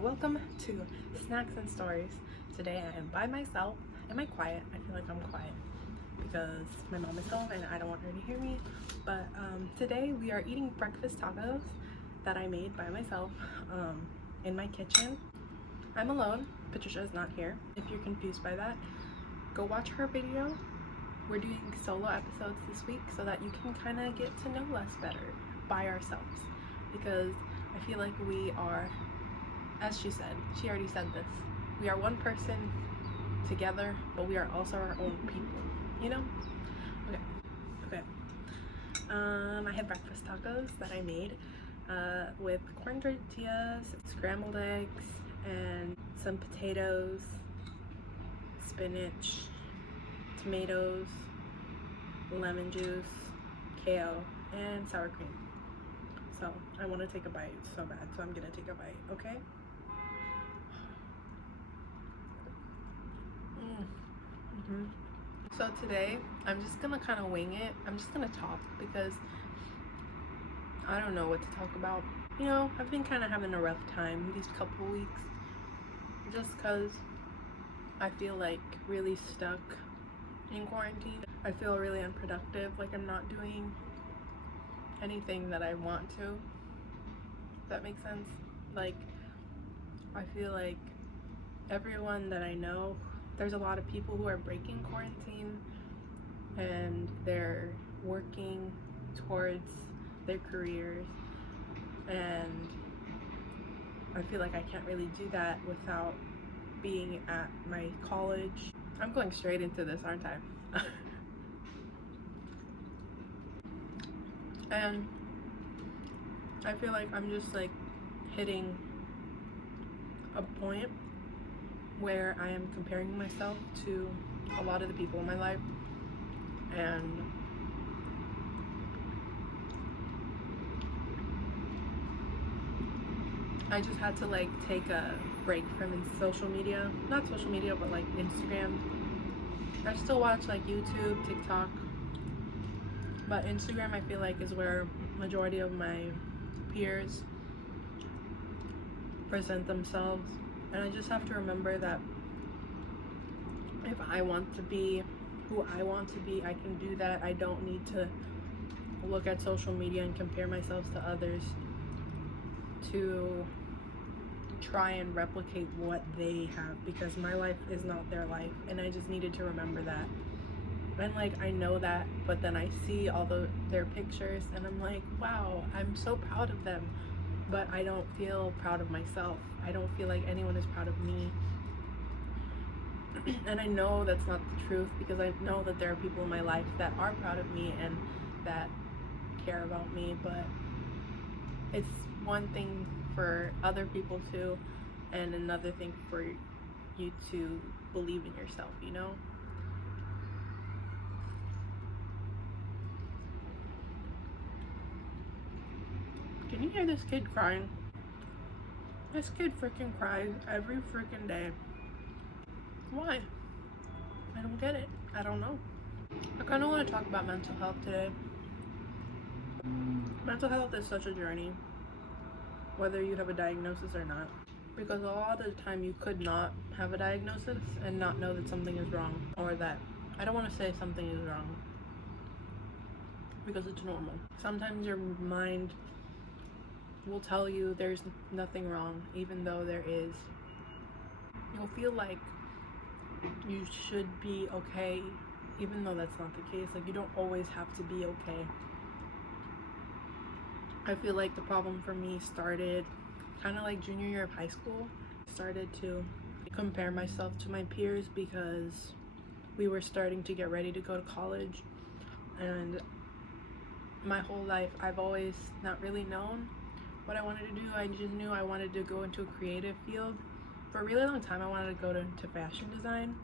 and welcome to Snacks and Stories. Today I am by myself. Am I quiet? I feel like I'm quiet because my mom is home and I don't want her to hear me. But today we are eating breakfast tacos that I made by myself in my kitchen. I'm alone. Patricia is not here. If you're confused by that, go watch her video. We're doing solo episodes this week so that you can kind of get to know us better by ourselves, because I feel like we are, as she said, she already said this, we are one person together, but we are also our own people, you know? Okay. I had breakfast tacos that I made with corn tortillas, scrambled eggs, and some potatoes, spinach, tomatoes, lemon juice, kale, and sour cream. So I want to take a bite so bad, so I'm gonna take a bite, okay? So today I'm just gonna kind of wing it. I'm just gonna talk because I don't know what to talk about. You know, I've been kind of having a rough time these couple weeks just because I feel like really stuck in quarantine. I feel really unproductive, like I'm not doing anything that I want to. If that makes sense? Like, I feel like everyone that I know, there's a lot of people who are breaking quarantine and they're working towards their careers, and I feel like I can't really do that without being at my college. I'm going straight into this, aren't I? And I feel like I'm just like hitting a point where I am comparing myself to a lot of the people in my life, and I just had to like take a break from social media. Not social media, but like Instagram. I still watch like YouTube, TikTok, but Instagram I feel like is where majority of my peers present themselves, and I just have to remember that if I want to be who I want to be, I can do that. I don't need to look at social media and compare myself to others to try and replicate what they have, because my life is not their life, and I just needed to remember that. And like, I know that, but then I see all their pictures and I'm like, wow, I'm so proud of them, but I don't feel proud of myself. I don't feel like anyone is proud of me. And I know that's not the truth, because I know that there are people in my life that are proud of me and that care about me, but it's one thing for other people to, and another thing for you to believe in yourself, you know? Can you hear this kid crying? This kid freaking cries every freaking day. Why? I don't get it. I don't know. I kind of want to talk about mental health today. Mental health is such a journey, whether you have a diagnosis or not, because a lot of the time you could not have a diagnosis and not know that something is wrong, or that, I don't want to say something is wrong, because it's normal. Sometimes your mind will tell you there's nothing wrong, even though there is. You'll feel like you should be okay, even though that's not the case. Like, you don't always have to be okay. I feel like the problem for me started kind of like junior year of high school. I started to compare myself to my peers because we were starting to get ready to go to college, and my whole life I've always not really known what I wanted to do. I just knew I wanted to go into a creative field. For a really long time I wanted to go into fashion design,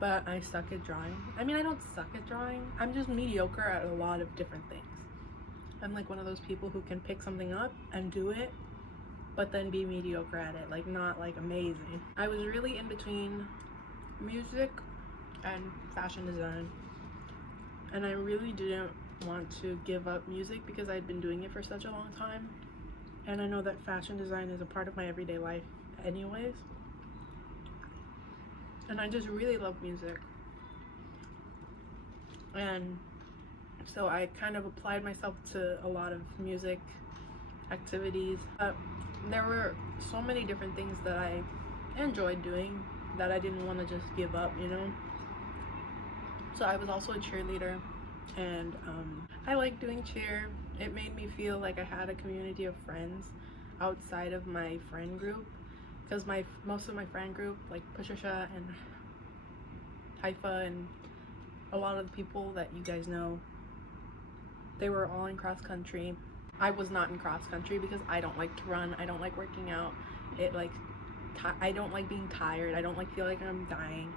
but I suck at drawing. I mean, I don't suck at drawing, I'm just mediocre at a lot of different things. I'm like one of those people who can pick something up and do it, but then be mediocre at it, like not like amazing. I was really in between music and fashion design, and I really didn't want to give up music because I'd been doing it for such a long time. and I know that fashion design is a part of my everyday life anyways, and I just really love music. And so I kind of applied myself to a lot of music activities. There were so many different things that I enjoyed doing that I didn't want to just give up, you know. So I was also a cheerleader, and I liked doing cheer. It made me feel like I had a community of friends outside of my friend group, because most of my friend group, like Patricia and Haifa and a lot of the people that you guys know, they were all in cross country. I was not in cross country because I don't like to run. I don't like working out. I don't like being tired. I don't like feel like I'm dying.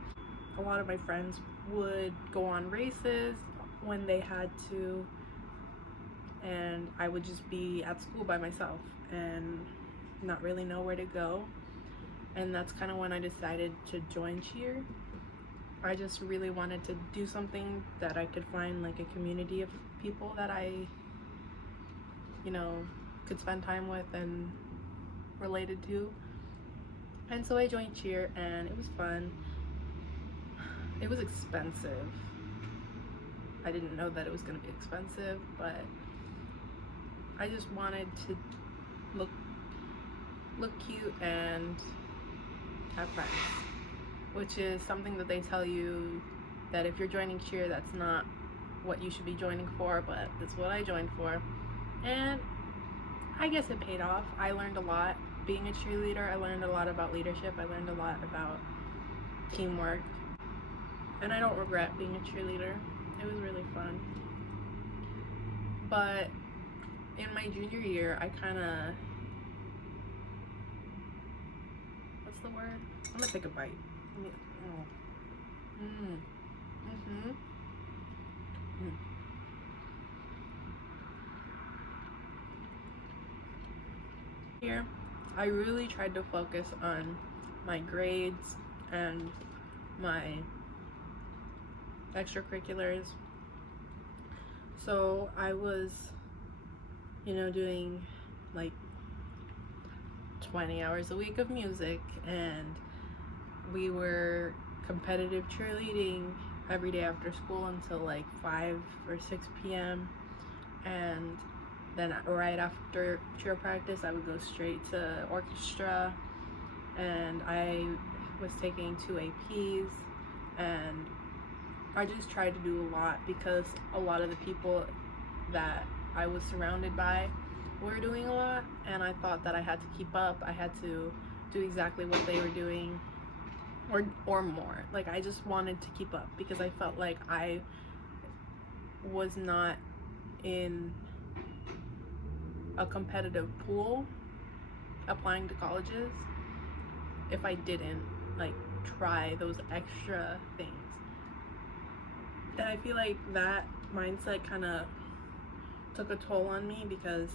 A lot of my friends would go on races when they had to, and I would just be at school by myself and not really know where to go. And that's kind of when I decided to join cheer. I just really wanted to do something that I could find like a community of people that I, you know, could spend time with and related to. And so I joined cheer, and it was fun. It was expensive. I didn't know that it was going to be expensive, but I just wanted to look cute and have friends, which is something that they tell you that if you're joining cheer, that's not what you should be joining for, but that's what I joined for. And I guess it paid off. I learned a lot being a cheerleader. I learned a lot about leadership. I learned a lot about teamwork, and I don't regret being a cheerleader. It was really fun. But in my junior year, I kind of, what's the word? I'm gonna take a bite. Here, I really tried to focus on my grades and my extracurriculars. So I was, you know, doing like 20 hours a week of music, and we were competitive cheerleading every day after school until like 5 or 6 p.m. And then right after cheer practice, I would go straight to orchestra, and I was taking 2 APs, and I just tried to do a lot because a lot of the people that I was surrounded by were doing a lot, and I thought that I had to keep up. I had to do exactly what they were doing, or more. Like, I just wanted to keep up because I felt like I was not in a competitive pool applying to colleges if I didn't like try those extra things. And I feel like that mindset kind of took a toll on me because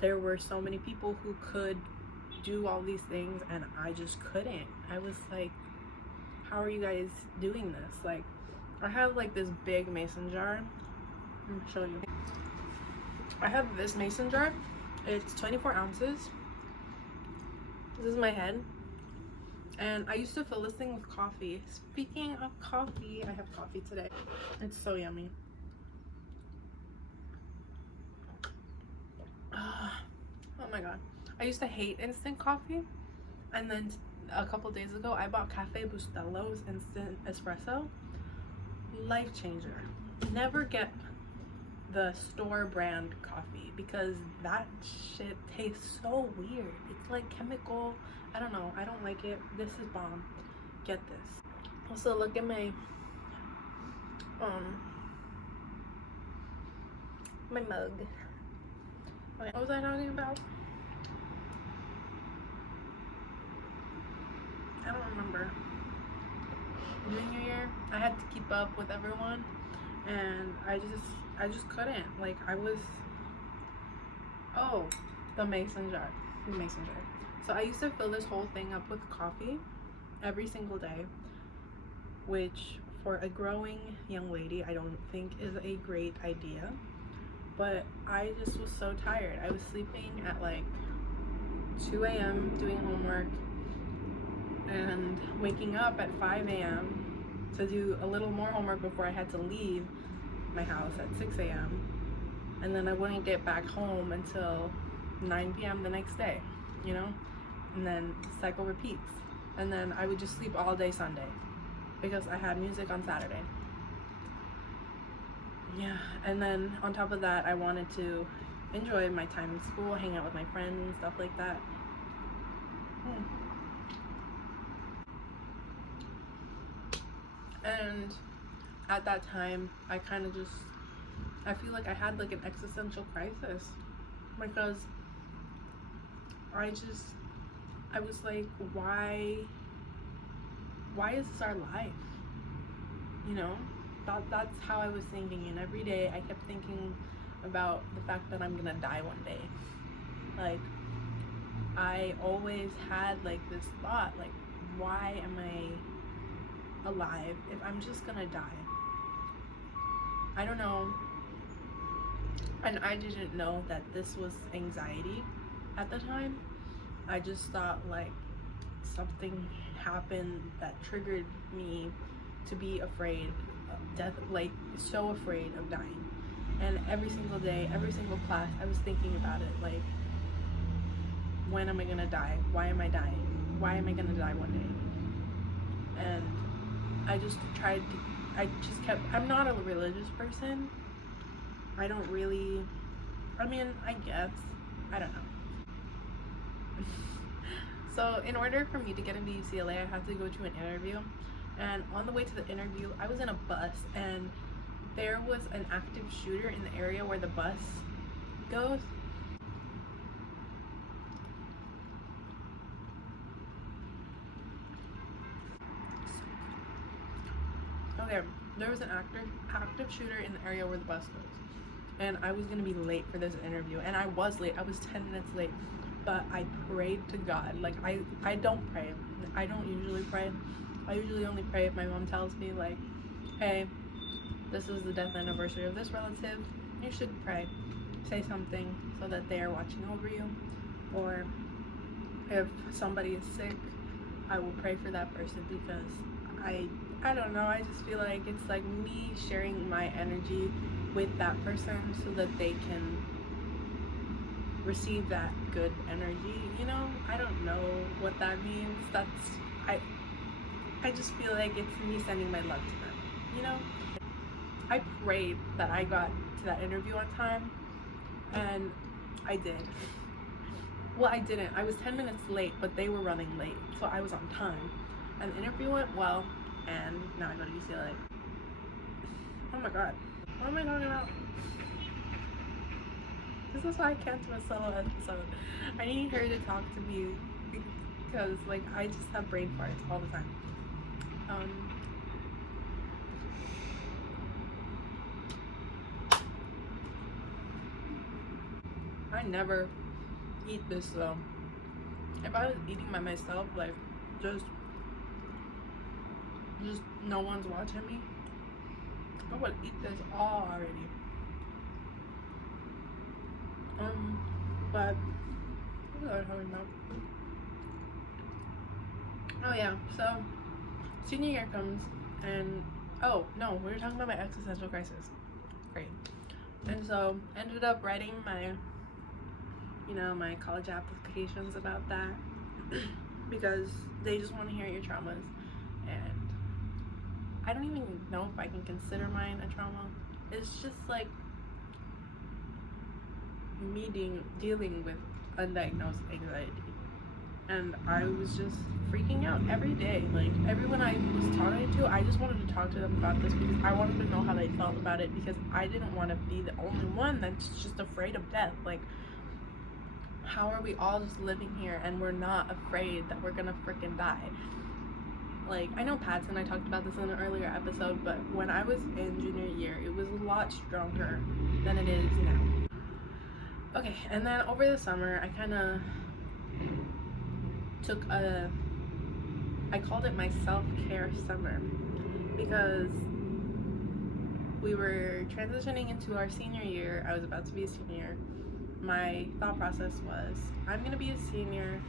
there were so many people who could do all these things and I just couldn't. I was like, how are you guys doing this? Like, I have like this big mason jar. I'm gonna show you. I have this mason jar. It's 24 ounces. This is my head. And I used to fill this thing with coffee. Speaking of coffee, I have coffee today. It's so yummy. Oh my god. I used to hate instant coffee. And then a couple days ago, I bought Cafe Bustelo's instant espresso. Life changer. Never get the store brand coffee because that shit tastes so weird. It's like chemical. I don't know. I don't like it. This is bomb. Get this. Also, look at my my mug. Okay, what was I talking about? I don't remember. Junior year, I had to keep up with everyone, and I just couldn't. Like, I was, oh, the mason jar. So I used to fill this whole thing up with coffee every single day, which for a growing young lady I don't think is a great idea, but I just was so tired. I was sleeping at like 2 a.m. doing homework and waking up at 5 a.m. to do a little more homework before I had to leave my house at 6 a.m. and then I wouldn't get back home until 9 p.m. the next day, you know, and then the cycle repeats. And then I would just sleep all day Sunday because I had music on Saturday. Yeah, and then on top of that, I wanted to enjoy my time in school, hang out with my friends and stuff like that. And at that time, I kind of just, I feel like I had like an existential crisis because I was like, why is this our life? You know, that's how I was thinking. And every day I kept thinking about the fact that I'm gonna die one day. Like, I always had like this thought, like, why am I alive if I'm just gonna die? I don't know. And I didn't know that this was anxiety at the time. I just thought like something happened that triggered me to be afraid of death, like so afraid of dying. And every single day, every single class, I was thinking about it, like, when am I gonna die? Why am I dying? Why am I gonna die one day? And I just kept, I'm not a religious person. I don't really, I mean, I guess, I don't know. So in order for me to get into UCLA, I had to go to an interview. And on the way to the interview, I was in a bus and there was an active shooter in the area where the bus goes. Okay, there was an active shooter in the area where the bus goes. And I was gonna be late for this interview, and I was late. I was 10 minutes late, but I prayed to God. Like, I don't pray. I don't usually pray. I usually only pray if my mom tells me, like, hey, this is the death anniversary of this relative, you should pray. Say something so that they are watching over you. Or if somebody is sick, I will pray for that person, because I don't know, I just feel like it's like me sharing my energy with that person so that they can receive that good energy, you know? I don't know what that means. I just feel like it's me sending my love to them, you know? I prayed that I got to that interview on time, and I did. Well, I didn't. I was 10 minutes late, but they were running late, so I was on time. And the interview went well, and now I go to UCLA. Oh my god. What am I talking about? This is why I can't do a solo episode. I need her to talk to me because, like, I just have brain farts all the time. I never eat this though. If I was eating by myself, like, just no one's watching me, I would eat this all already. But what was I talking about? Oh yeah, so senior year comes, and oh no, we were talking about my existential crisis. Great. And so ended up writing my, you know, my college applications about that because they just want to hear your traumas, and I don't even know if I can consider mine a trauma. It's just like me dealing with undiagnosed anxiety, and I was just freaking out every day. Like, everyone I was talking to, I just wanted to talk to them about this because I wanted to know how they felt about it, because I didn't want to be the only one that's just afraid of death. Like, how are we all just living here and we're not afraid that we're gonna freaking die? Like, I know Patson, I talked about this in an earlier episode, but when I was in junior year, it was a lot stronger than it is now. Okay, and then over the summer, I kind of took I called it my self-care summer, because we were transitioning into our senior year. I was about to be a senior. My thought process was, I'm gonna be a senior,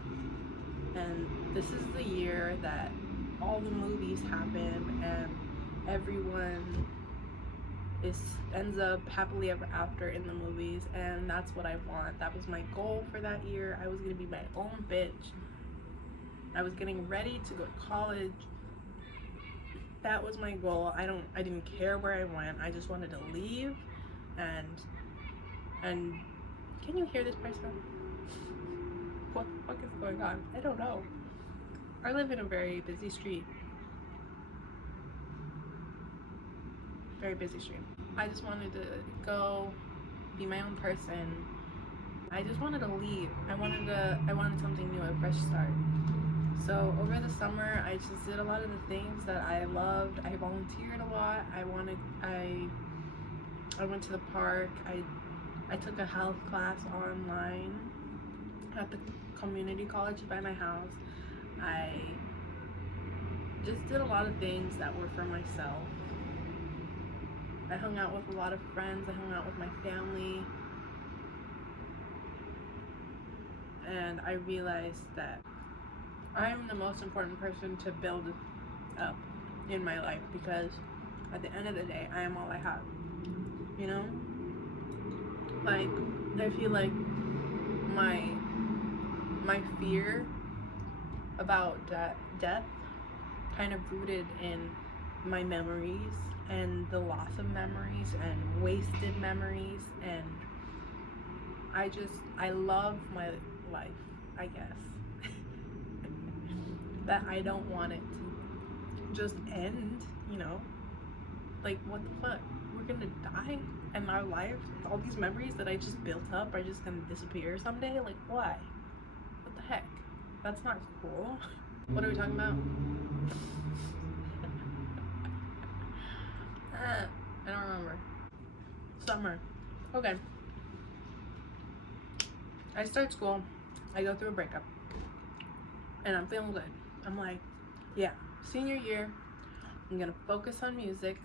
and this is the year that all the movies happen and everyone ends up happily ever after in the movies, and that's what I want. That was my goal for that year. I was gonna be my own bitch. I was getting ready to go to college. That was my goal. I didn't care where I went. I just wanted to leave. And can you hear this person? What the fuck is going on? I don't know. I live in a very busy street. Very busy street. I just wanted to go be my own person. I just wanted to leave. I wanted something new, a fresh start. So over the summer, I just did a lot of the things that I loved. I volunteered a lot. I went to the park. I took a health class online at the community college by my house. I just did a lot of things that were for myself. I hung out with a lot of friends. I hung out with my family. And I realized that I'm the most important person to build up in my life, because at the end of the day, I am all I have. You know? Like, I feel like my fear about death kind of rooted in my memories and the loss of memories and wasted memories, and I love my life, I guess. That I don't want it to just end, you know? Like, what the fuck? We're gonna die, and our lives, all these memories that I just built up are just gonna disappear someday? Like, why? What the heck? That's not cool. What are we talking about? I don't remember. Summer. Okay. I start school. I go through a breakup. And I'm feeling good. I'm like, yeah, senior year, I'm gonna focus on music.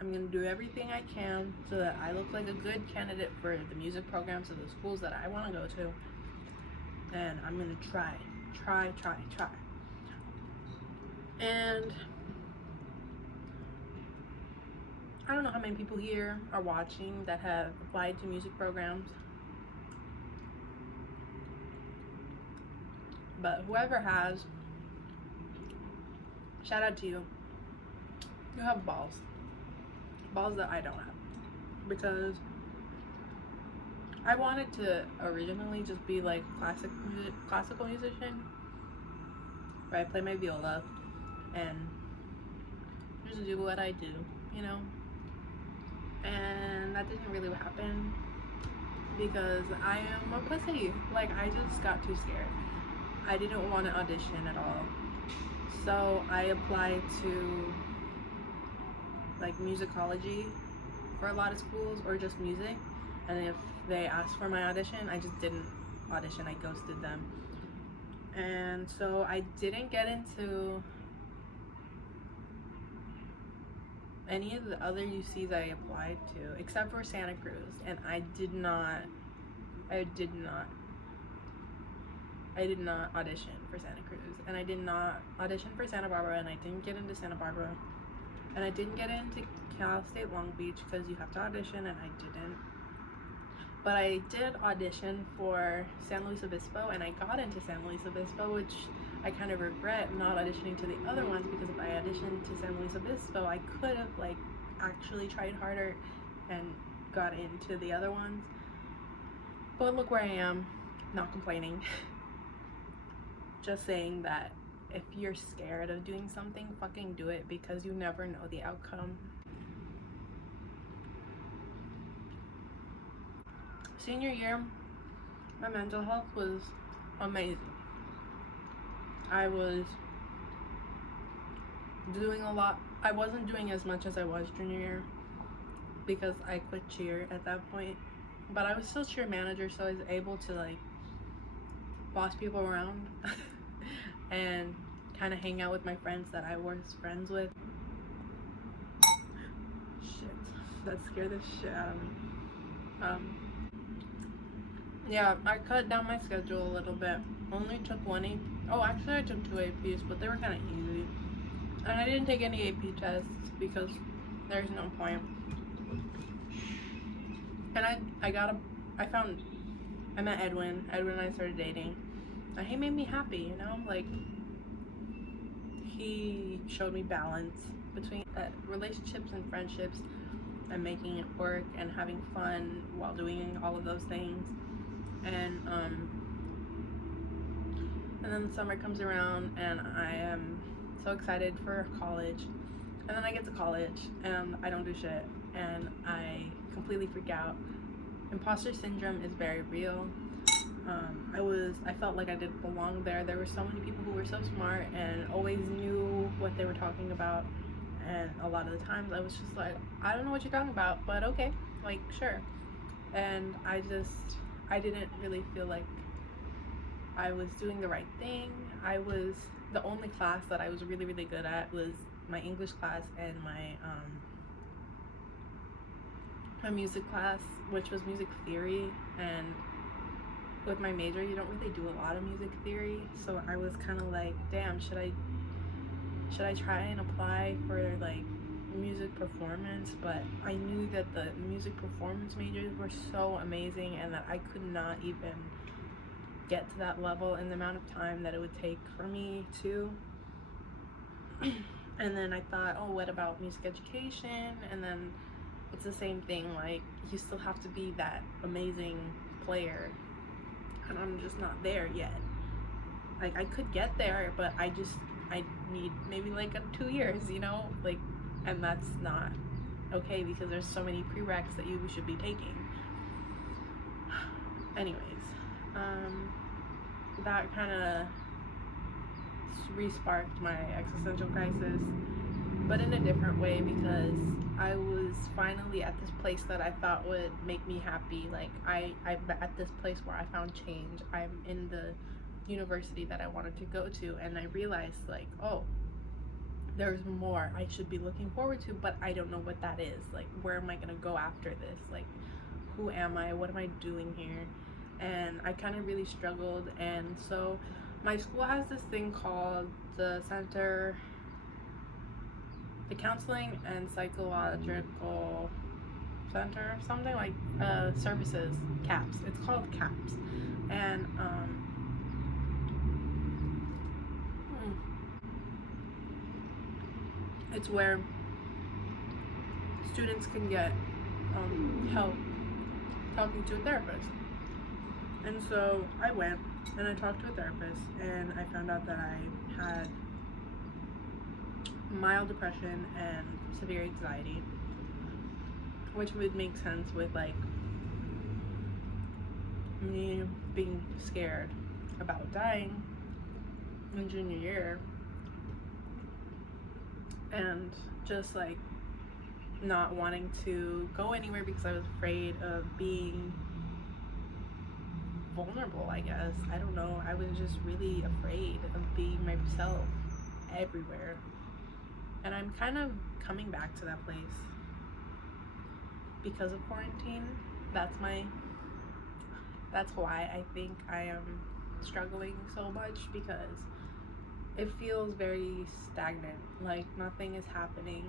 I'm gonna do everything I can so that I look like a good candidate for the music programs of the schools that I want to go to. And I'm gonna try. And I don't know how many people here are watching that have applied to music programs. But whoever has, shout out to you. You have balls. Balls that I don't have. Because I wanted to originally just be like classical musician, where I play my viola and just do what I do, you know? And that didn't really happen because I am a pussy. Like, I just got too scared. I didn't want to audition at all. So I applied to like musicology for a lot of schools, or just music. And if they asked for my audition, I just didn't audition. I ghosted them. And so I didn't get into any of the other UCs I applied to, except for Santa Cruz. And I did not audition for Santa Cruz, and I did not audition for Santa Barbara, and I didn't get into Santa Barbara, and I didn't get into Cal State Long Beach because you have to audition, and I didn't. But I did audition for San Luis Obispo, and I got into San Luis Obispo, which I kind of regret not auditioning to the other ones, because if I auditioned to San Luis Obispo, I could have like actually tried harder and got into the other ones. But look where I am, not complaining. Just saying that if you're scared of doing something, fucking do it, because you never know the outcome. Senior year, my mental health was amazing. I was doing a lot. I wasn't doing as much as I was junior year because I quit cheer at that point. But I was still cheer manager, so I was able to like boss people around and kind of hang out with my friends that I was friends with. Shit. That scared the shit out of me. Yeah, I cut down my schedule a little bit. Only took one AP. Oh, actually, I took 2 APs, but they were kind of easy. And I didn't take any AP tests because there's no point. And I met Edwin. Edwin and I started dating. And he made me happy, you know? Like, he showed me balance between relationships and friendships and making it work and having fun while doing all of those things. And then the summer comes around and I am so excited for college. And then I get to college and I don't do shit and I completely freak out. Imposter syndrome is very real. I felt like I didn't belong there. There were so many people who were so smart and always knew what they were talking about, and a lot of the times I was just like, I don't know what you're talking about, but okay, like, sure. And I didn't really feel like I was doing the right thing. The only class that I was really, really good at was my English class and my music class, which was music theory. And with my major, you don't really do a lot of music theory, so I was kind of like, damn, should I try and apply for like music performance? But I knew that the music performance majors were so amazing and that I could not even get to that level in the amount of time that it would take for me to. And then I thought, oh, what about music education? And then it's the same thing, like, you still have to be that amazing player, and I'm just not there yet. Like, I could get there, but I need maybe like 2 years, you know, like, and that's not okay because there's so many prereqs that you should be taking. Anyways, that kind of re-sparked my existential crisis, but in a different way, because I was finally at this place that I thought would make me happy. Like, I'm at this place where I found change. I'm in the university that I wanted to go to, and I realized, like, oh, there's more I should be looking forward to, but I don't know what that is. Like, where am I gonna go after this? Like, who am I? What am I doing here? And I kind of really struggled. And so my school has this thing called the Counseling and Psychological Center, something like services, CAPS. It's called CAPS. And it's where students can get help talking to a therapist. And so I went and I talked to a therapist, and I found out that I had mild depression and severe anxiety, which would make sense with like me being scared about dying in junior year, and just like not wanting to go anywhere because I was afraid of being vulnerable, I guess. I don't know. I was just really afraid of being myself everywhere. And I'm kind of coming back to that place because of quarantine. That's why I think I am struggling so much, because it feels very stagnant. Like, nothing is happening.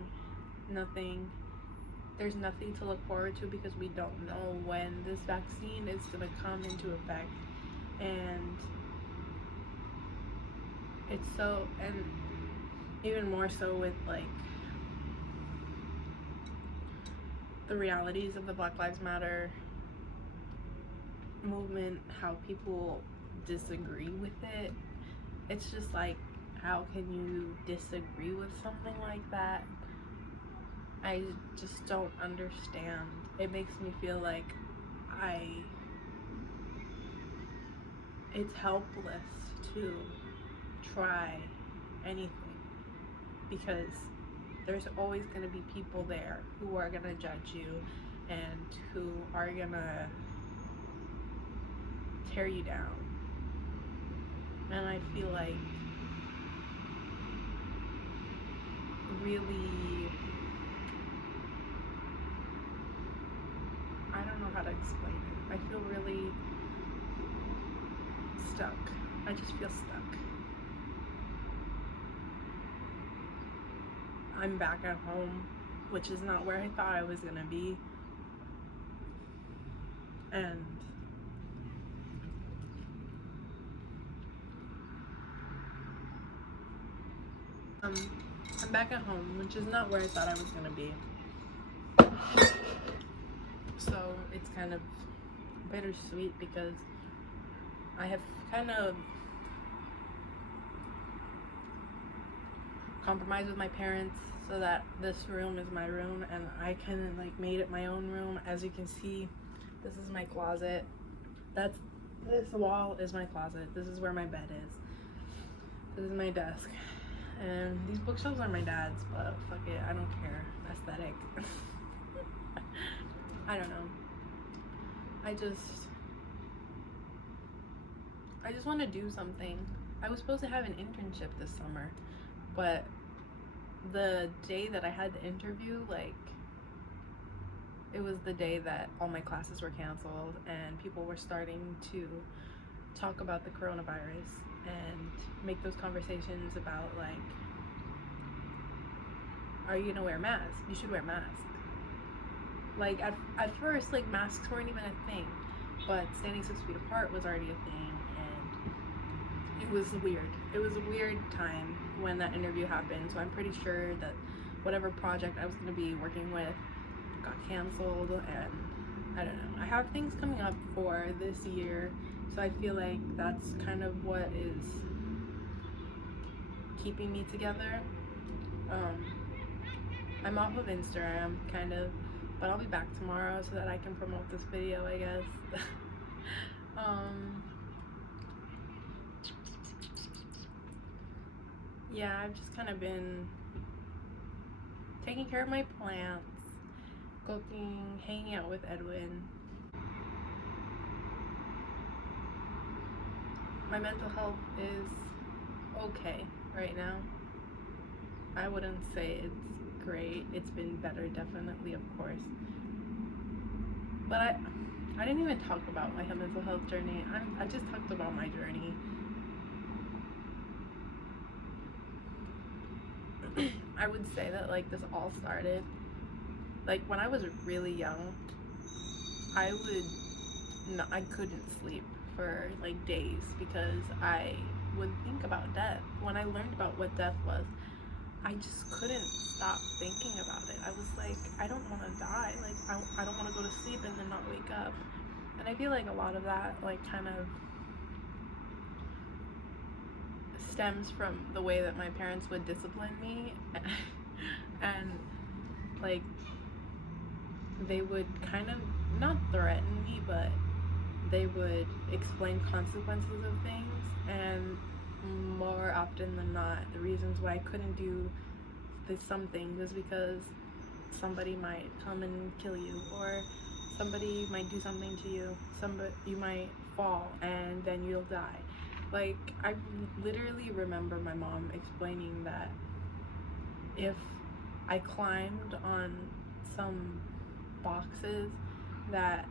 There's nothing to look forward to because we don't know when this vaccine is going to come into effect. And it's so, and even more so with like the realities of the Black Lives Matter movement, how people disagree with it. It's just like, how can you disagree with something like that? I just don't understand. It makes me feel like it's helpless to try anything, because there's always going to be people there who are going to judge you and who are going to tear you down. And I feel like really how to explain it. I feel really stuck. I just feel stuck. I'm back at home, which is not where I thought I was gonna be. And I'm back at home, which is not where I thought I was gonna be. So it's kind of bittersweet because I have kind of compromised with my parents so that this room is my room and I can like made it my own room. As you can see, this is my closet. This wall is my closet. This is where my bed is. This is my desk. And these bookshelves are my dad's, but fuck it, I don't care. Aesthetic. I don't know. I just want to do something. I was supposed to have an internship this summer, but the day that I had the interview, like, it was the day that all my classes were canceled and people were starting to talk about the coronavirus and make those conversations about, like, are you gonna wear masks? You should wear masks. Like, at first, like, masks weren't even a thing, but standing 6 feet apart was already a thing, and it was weird. It was a weird time when that interview happened, so I'm pretty sure that whatever project I was gonna be working with got canceled, and I don't know. I have things coming up for this year, so I feel like that's kind of what is keeping me together. I'm off of Instagram, kind of, but I'll be back tomorrow so that I can promote this video, I guess. Yeah, I've just kind of been taking care of my plants, cooking, hanging out with Edwin. My mental health is okay right now. I wouldn't say it's great. It's been better, definitely, of course. But I didn't even talk about my mental health journey. I just talked about my journey. I would say that, like, this all started, like, when I was really young. I couldn't sleep for, like, days because I would think about death. When I learned about what death was, I just couldn't stop thinking about it. I was like, I don't want to die. Like, I don't want to go to sleep and then not wake up. And I feel like a lot of that, like, kind of stems from the way that my parents would discipline me. And, like, they would kind of not threaten me, but they would explain consequences of things. And more often than not, the reasons why I couldn't do some things is because somebody might come and kill you, or somebody might do something to you. You might fall and then you'll die. Like, I literally remember my mom explaining that if I climbed on some boxes, that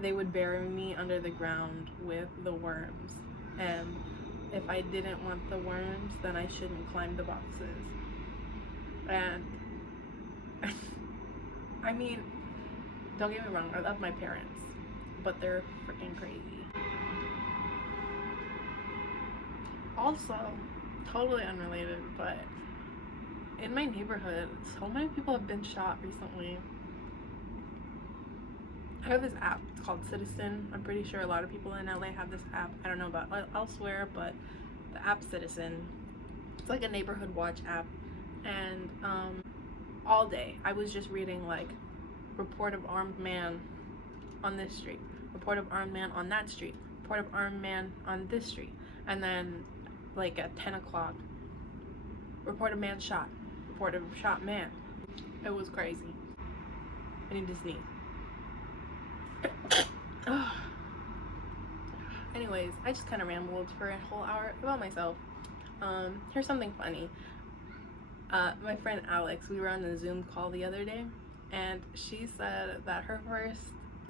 they would bury me under the ground with the worms, and if I didn't want the worms, then I shouldn't climb the boxes. And I mean, don't get me wrong, I love my parents, but they're freaking crazy. Also, totally unrelated, but in my neighborhood, so many people have been shot recently. I have this app, it's called Citizen. I'm pretty sure a lot of people in LA have this app. I don't know about elsewhere, but the app Citizen, it's like a neighborhood watch app. And all day I was just reading, like, report of armed man on this street, report of armed man on that street, report of armed man on this street, and then, like, at 10 o'clock, report of man shot, report of shot man. It was crazy. I need to sneeze. Anyways, I just kind of rambled for a whole hour about myself. Here's something funny. My friend Alex, we were on a Zoom call the other day, and she said that her first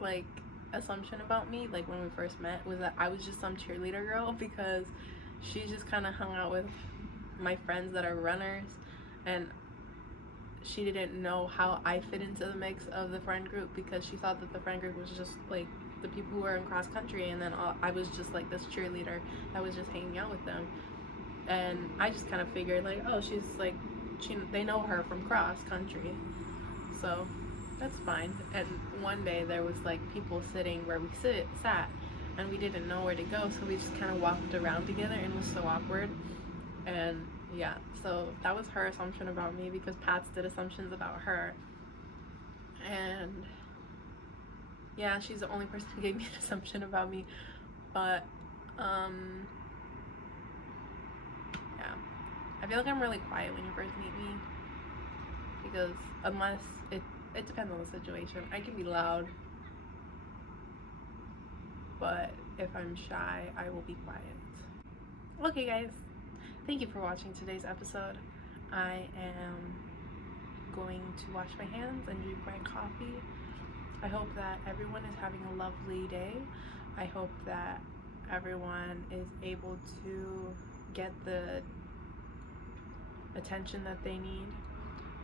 like assumption about me, like when we first met, was that I was just some cheerleader girl, because she just kind of hung out with my friends that are runners, and she didn't know how I fit into the mix of the friend group, because she thought that the friend group was just like the people who were in cross country, and then I was just like this cheerleader that was just hanging out with them. And I just kind of figured like, oh, she's like, they know her from cross country, so that's fine. And one day there was like people sitting where we sat, and we didn't know where to go, so we just kind of walked around together, and it was so awkward. And yeah, so that was her assumption about me, because Pats did assumptions about her. And yeah, she's the only person who gave me an assumption about me. But yeah, I feel like I'm really quiet when you first meet me, because unless it depends on the situation. I can be loud, but if I'm shy, I will be quiet. Okay guys, thank you for watching today's episode. I am going to wash my hands and drink my coffee. I hope that everyone is having a lovely day. I hope that everyone is able to get the attention that they need.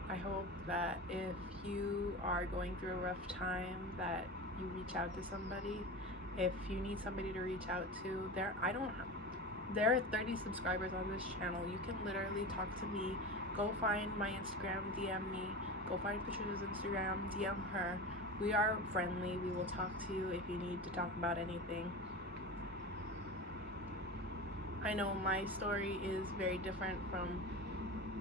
I hope that if you are going through a rough time, that you reach out to somebody. If you need somebody to reach out to, there are 30 subscribers on this channel. You can literally talk to me. Go find my Instagram, DM me. Go find Patricia's Instagram, DM her. We are friendly. We will talk to you if you need to talk about anything. I know my story is very different from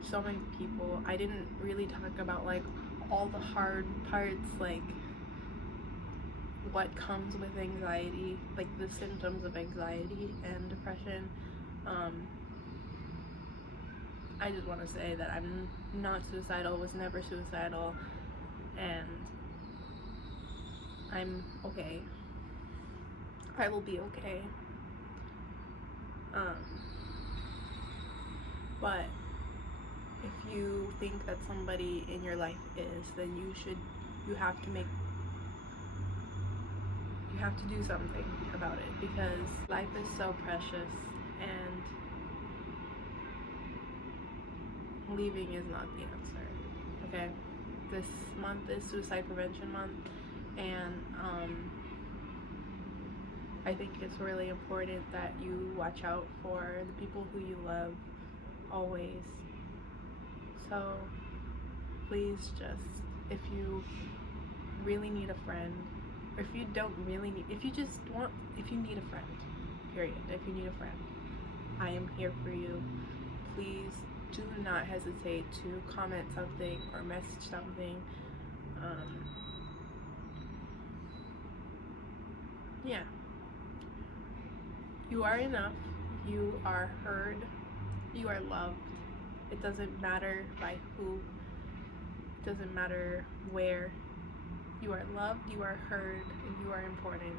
so many people. I didn't really talk about like all the hard parts, like what comes with anxiety, like the symptoms of anxiety and depression. I just want to say that I'm not suicidal, was never suicidal, and I'm okay. I will be okay. But if you think that somebody in your life is, then you have to do something about it, because life is so precious, and leaving is not the answer. Okay, this month is Suicide Prevention Month, and I think it's really important that you watch out for the people who you love always. So please, just, if you really need a friend, or if you don't really need, if you need a friend, period, if you need a friend, I am here for you. Please do not hesitate to comment something or message something. Yeah, you are enough, you are heard, you are loved. It doesn't matter by who, it doesn't matter where. You are loved, you are heard, and you are important.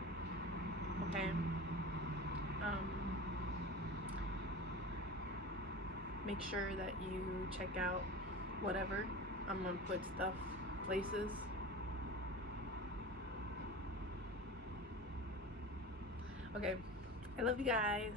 Okay? Make sure that you check out whatever. I'm gonna put stuff places. Okay, I love you guys.